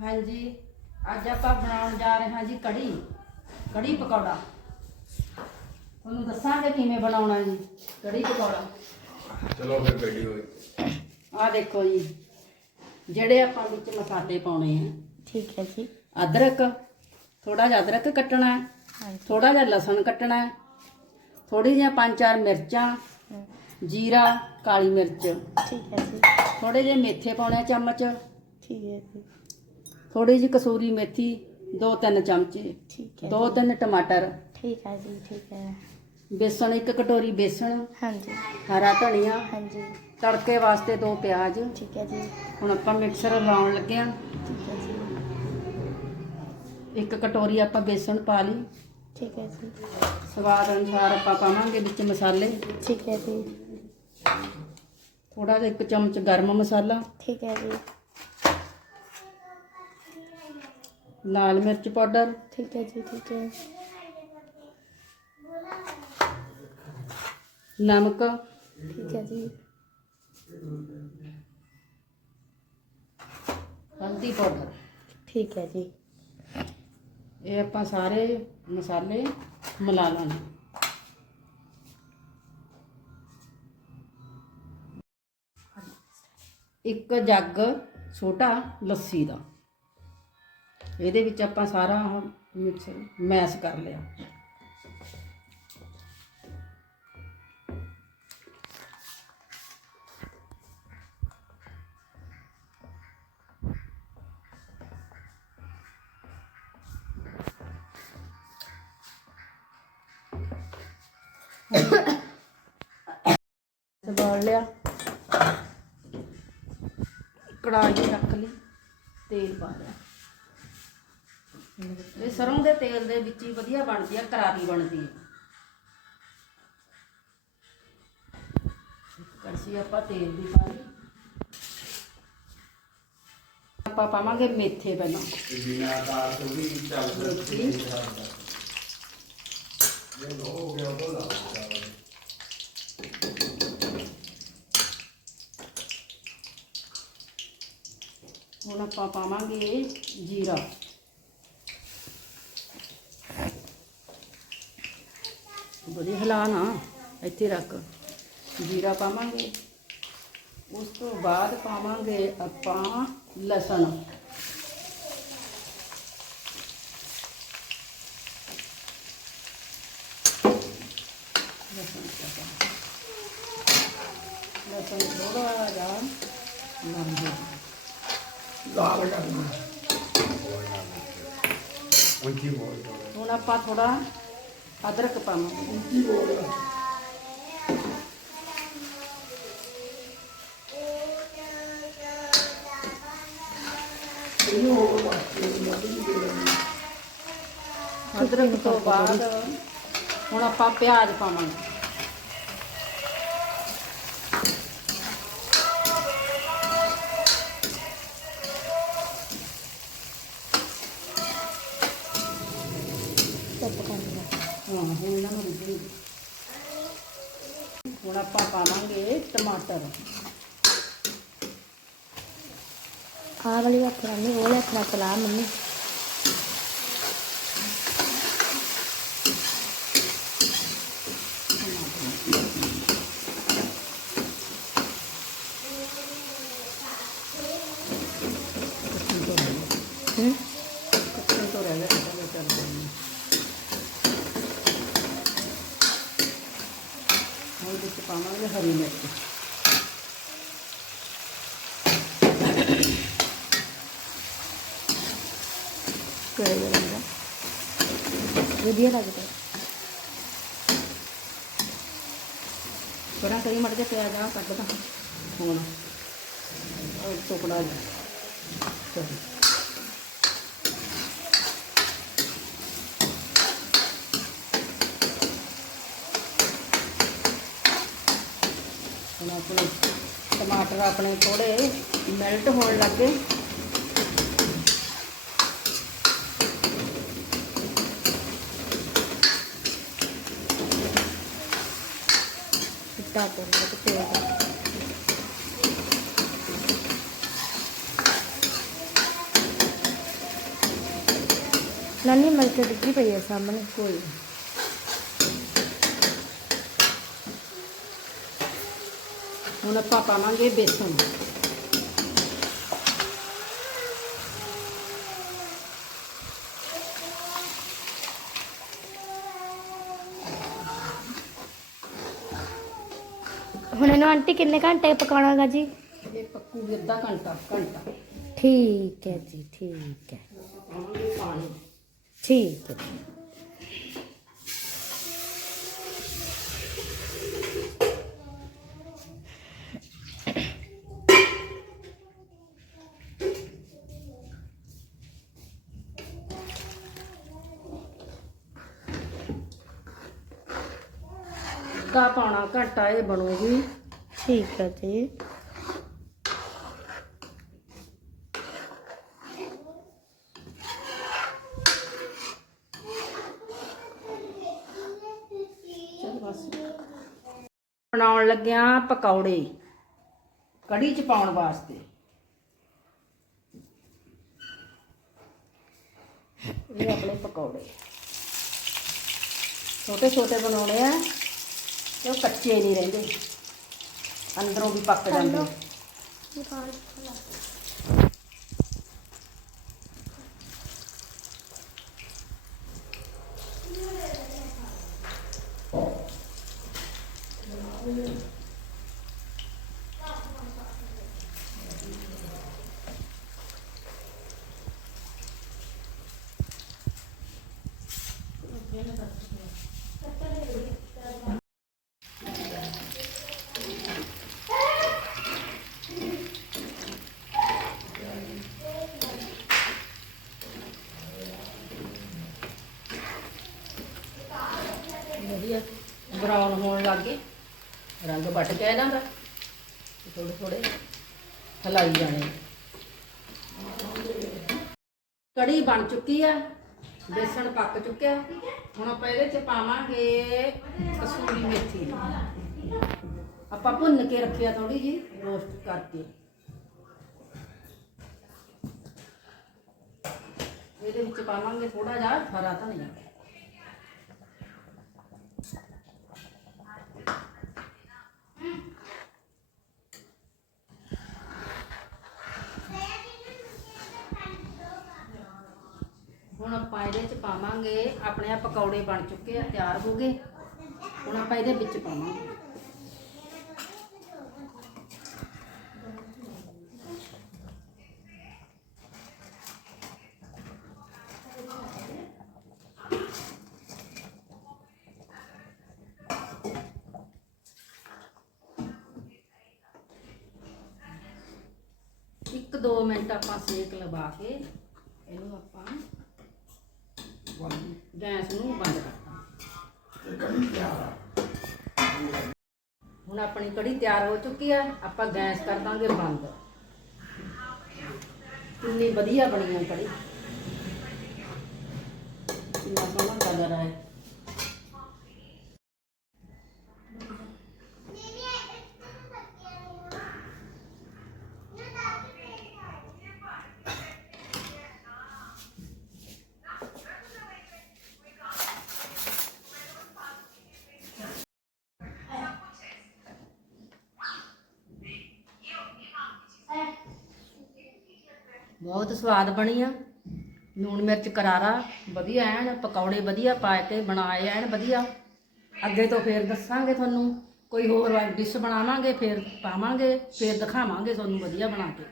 ਹਾਂਜੀ ਅੱਜ ਆਪਾਂ ਬਣਾਉਣ ਜਾ ਰਹੇ ਹਾਂ ਜੀ ਕੜੀ ਕੜੀ ਪਕੌੜਾ। ਤੁਹਾਨੂੰ ਦੱਸਾਂਗੇ ਕਿਵੇਂ ਬਣਾਉਣਾ ਜੀ ਕੜੀ ਪਕੌੜਾ। ਚਲੋ ਫਿਰ ਗੱਡੀ ਹੋਈ। ਆਹ ਦੇਖੋ ਜੀ ਜਿਹੜੇ ਆਪਾਂ ਵਿੱਚ ਮਸਾਲੇ ਪਾਉਣੇ ਆ। ਠੀਕ ਹੈ ਜੀ। ਅਦਰਕ ਥੋੜਾ ਜਿਹਾ ਅਦਰਕ ਕੱਟਣਾ ਹੈ ਥੋੜਾ ਜਿਹਾ ਲਸਣ ਕੱਟਣਾ ਹੈ ਥੋੜੀ ਜਿਹੀਆਂ ਪੰਜ ਚਾਰ ਮਿਰਚਾਂ ਜੀਰਾ ਕਾਲੀ ਮਿਰਚ। ਠੀਕ ਹੈ ਜੀ। ਥੋੜੇ ਜਿਹੇ ਮੇਥੇ ਪਾਉਣੇ ਆ ਚਮਚ। ਠੀਕ ਹੈ ਜੀ। ਥੋੜੀ ਜਿਹੀ ਕਸੂਰੀ ਮੇਥੀ ਦੋ ਤਿੰਨ ਚਮਚੇ ਠੀਕ ਹੈ ਦੋ ਤਿੰਨ ਟਮਾਟਰ। ਠੀਕ ਹੈ ਜੀ ਠੀਕ ਹੈ। ਬੇਸਣ ਇੱਕ ਕਟੋਰੀ ਬੇਸਣ ਹਾਂਜੀ। ਹਰਾ ਧਨੀਆ ਹਾਂਜੀ। ਤੜਕੇ ਵਾਸਤੇ ਦੋ ਪਿਆਜ਼। ਠੀਕ ਹੈ ਜੀ। ਹੁਣ ਆਪਾਂ ਮਿਕਸਰ ਲਾਉਣ ਲੱਗੇ ਆ ਠੀਕ ਹੈ ਜੀ। ਇੱਕ ਕਟੋਰੀ ਆਪਾਂ ਬੇਸਣ ਪਾ ਲਈ। ਠੀਕ ਹੈ ਜੀ। ਸਵਾਦ ਅਨੁਸਾਰ ਆਪਾਂ ਪਾਵਾਂਗੇ ਵਿੱਚ ਮਸਾਲੇ। ਠੀਕ ਹੈ ਜੀ। ਥੋੜਾ ਜਿਹਾ ਇੱਕ ਚਮਚ ਗਰਮ ਮਸਾਲਾ। ਠੀਕ ਹੈ ਜੀ। ਲਾਲ ਮਿਰਚ ਪਾਊਡਰ। ਠੀਕ ਹੈ ਜੀ ਠੀਕ ਹੈ। ਨਮਕ। ਠੀਕ ਹੈ ਜੀ। ਹਲਦੀ ਪਾਊਡਰ। ਠੀਕ ਹੈ ਜੀ। ਇਹ ਆਪਾਂ ਸਾਰੇ ਮਸਾਲੇ ਮਿਲਾ ਲੈਣੇ ਇੱਕ ਜੱਗ ਛੋਟਾ ਲੱਸੀ ਦਾ। ਇਹਦੇ ਵਿੱਚ ਆਪਾਂ ਸਾਰਾ ਮਿਕਸ ਮੈਸ਼ ਕਰ ਲਿਆ। ਸਵਾਲ ਲਿਆ। ਕੜਾਹੀ ਰੱਖ ਲਈ, ਤੇਲ ਪਾ ਲਿਆ। ਇਹ ਸਰੋਂ ਦੇ ਤੇਲ ਦੇ ਵਿੱਚ ਹੀ ਵਧੀਆ ਬਣਦੀ ਆ ਕਰਾਰੀ ਬਣਦੀ ਹੈ ਇੱਕ ਕੜਛੀ ਆਪਾਂ ਤੇਲ ਦੀ ਪਾ ਲਈ। ਆਪਾਂ ਪਾਵਾਂਗੇ ਮੇਥੇ ਪਹਿਲਾਂ। ਬਿਨਾ ਦਾਲ ਤੋਂ ਵੀ ਚੱਲ ਮੇਥੀ। ਹੁਣ ਆਪਾਂ ਪਾਵਾਂਗੇ ਜੀਰਾ। ਬੜੀ ਹਿਲਾ ਨਾ ਇੱਥੇ ਰੱਖ। ਜੀਰਾ ਪਾਵਾਂਗੇ ਉਸ ਤੋਂ ਬਾਅਦ ਪਾਵਾਂਗੇ ਆਪਾਂ ਲਸਣ। ਲਸਣ ਪਾਵਾਂਗੇ। ਲਸਣ ਥੋੜਾ ਜਿਹਾ ਨਰਮ ਹੋ ਜਾਵੇ ਲਾਲ ਕਰਨਾ ਉੱਚੀ ਬੋਲ ਹੁਣ ਆਪਾਂ ਥੋੜਾ ਅਦਰਕ ਪਾਵਾਂਗੇ ਅਦਰਕ ਤੋਂ ਬਾਅਦ ਹੁਣ ਆਪਾਂ ਪਿਆਜ਼ ਪਾਵਾਂਗੇ ਚੁੱਪ ਕਰ ਲਿਆ ਹਾਂ ਹੁਣ ਇਹਨਾਂ ਨੂੰ ਰਿੱਝੀ ਹੁਣ ਆਪਾਂ ਪਾਵਾਂਗੇ ਟਮਾਟਰ ਆਹ ਵਾਲੀ ਰੱਖ ਲੈਣੀ ਉਹ ਰੱਖਣਾ ਚਲਾ ਮੰਮੀ ਹੂੰ ਕੱਚੇ ਤੋਂ ਰਹਿ ਗਏ ਚਲੋ ਚੱਲਦੇ ਹਾਂ ਹੁਣ ਵਿੱਚ ਪਾਵਾਂਗੇ ਹਰੀ ਮਿਰਚ ਕਿਹੜੇ ਲੱਗਦਾ ਵਧੀਆ ਲੱਗਦਾ ਬੜਾ ਕਰੀ ਮੜ ਕੇ ਪਿਆਜ਼ ਆ ਕੱਢ ਦਾਂ ਹੁਣ ਉਹ ਟੁਕੜਾ ਜਿਹਾ ਚਲੋ ਹੁਣ ਆਪਣੇ ਟਮਾਟਰ ਆਪਣੇ ਥੋੜੇ ਮੈਲਟ ਹੋਣ ਲੱਗੇ। ਚਿੱਟਾ ਕਰਨਾ ਤੇ ਤੇਲ ਨਾਨੀ, ਮਿਰਚ ਡਿੱਗੀ ਪਈ ਹੈ ਸਾਹਮਣੇ। ਕੋਈ ਹੁਣ ਆਪਾਂ ਪਾਵਾਂਗੇ ਬੇਸਣ ਹੁਣ ਇਹਨੂੰ ਆਂਟੀ ਕਿੰਨੇ ਘੰਟੇ ਪਕਾਉਣਾਗਾ ਜੀ? ਇਹ ਪੱਕੂਗੀ ਅੱਧਾ ਘੰਟਾ ਘੰਟਾ। ਠੀਕ ਹੈ ਜੀ ਠੀਕ ਹੈ। ਪਾਵਾਂਗੇ ਪਾਣੀ। ਠੀਕ ਹੈ। ਅੱਧਾ ਪੌਣਾ ਘੰਟਾ ਇਹ ਬਣੂਗੀ। ਠੀਕ ਹੈ ਜੀ। ਬਣਾਉਣ ਲੱਗਿਆ ਪਕੌੜੇ ਕੜੀ ਚ ਪਾਉਣ ਵਾਸਤੇ। ਇਹ ਆਪਣੇ ਪਕੌੜੇ। ਛੋਟੇ ਛੋਟੇ ਬਣਾਉਣੇ ਆ। ਤੇ ਉਹ ਕੱਚੇ ਨਹੀਂ ਰਹਿੰਦੇ। ਅੰਦਰੋਂ ਵੀ ਪੱਕ ਜਾਂਦੇ ਵਧੀਆ ਬਰਾਊਨ ਹੋਣ ਲੱਗ ਗਏ। ਰੰਗ ਵੱਟ ਗਿਆ ਇਹਨਾਂ ਦਾ। ਥੋੜੇ ਥੋੜੇ ਹਲਾਈ ਜਾਣੇ ਕੜੀ ਬਣ ਚੁੱਕੀ ਆ, ਬੇਸਣ ਪੱਕ ਚੁੱਕਿਆ। ਹੁਣ ਆਪਾਂ ਇਹਦੇ ਚ ਪਾਵਾਂਗੇ ਕਸੂਰੀ ਮੇਥੀ। ਆਪਾਂ ਭੁੰਨ ਕੇ ਰੱਖਿਆ ਥੋੜੀ ਜੀ ਰੋਸਟ ਕਰਕੇ। ਇਹਦੇ ਵਿੱਚ ਪਾਵਾਂਗੇ ਥੋੜਾ ਜਿਹਾ ਹਰਾ ਧਨੀਆ। ਹੁਣ ਆਪਾਂ ਇਹਦੇ ਚ ਪਾਵਾਂਗੇ, ਆਪਣੇ ਆ ਪਕੌੜੇ ਬਣ ਚੁੱਕੇ ਆ, ਤਿਆਰ ਹੋ ਗਏ। ਹੁਣ ਆਪਾਂ ਇਹਦੇ ਵਿੱਚ ਪਾਵਾਂਗੇ। ਇੱਕ ਦੋ ਮਿੰਟ ਆਪਾਂ ਸੇਕ ਲਵਾ ਕੇ ਇਹਨੂੰ ਗੈਸ ਨੂੰ ਬੰਦ ਕਰਤਾ। ਇਹ ਕੜੀ ਤਿਆਰ ਆ। ਹੁਣ ਆਪਣੀ ਕੜੀ ਤਿਆਰ ਹੋ ਚੁੱਕੀ ਆ ਆਪਾਂ ਗੈਸ ਕਰ ਦਾਂਗੇ ਬੰਦ। ਕਿੰਨੀ ਵਧੀਆ ਬਣੀ ਆ ਕੜੀ। ਕਿੰਨਾ ਸੋਹਣਾ ਕਲਰ ਹੈ ਬਹੁਤ ਸਵਾਦ ਬਣੀ ਆ। ਲੂਣ ਮਿਰਚ ਕਰਾਰਾ, ਵਧੀਆ ਐਨ, ਪਕੌੜੇ ਵਧੀਆ ਪਾ ਕੇ ਬਣਾਏ ਐਨ ਵਧੀਆ। ਅੱਗੇ ਤੋਂ ਫੇਰ ਦੱਸਾਂਗੇ ਤੁਹਾਨੂੰ, ਕੋਈ ਹੋਰ ਡਿਸ਼ ਬਣਾਵਾਂਗੇ, ਫੇਰ ਪਾਵਾਂਗੇ, ਫੇਰ ਦਿਖਾਵਾਂਗੇ ਤੁਹਾਨੂੰ ਵਧੀਆ ਬਣਾ ਕੇ।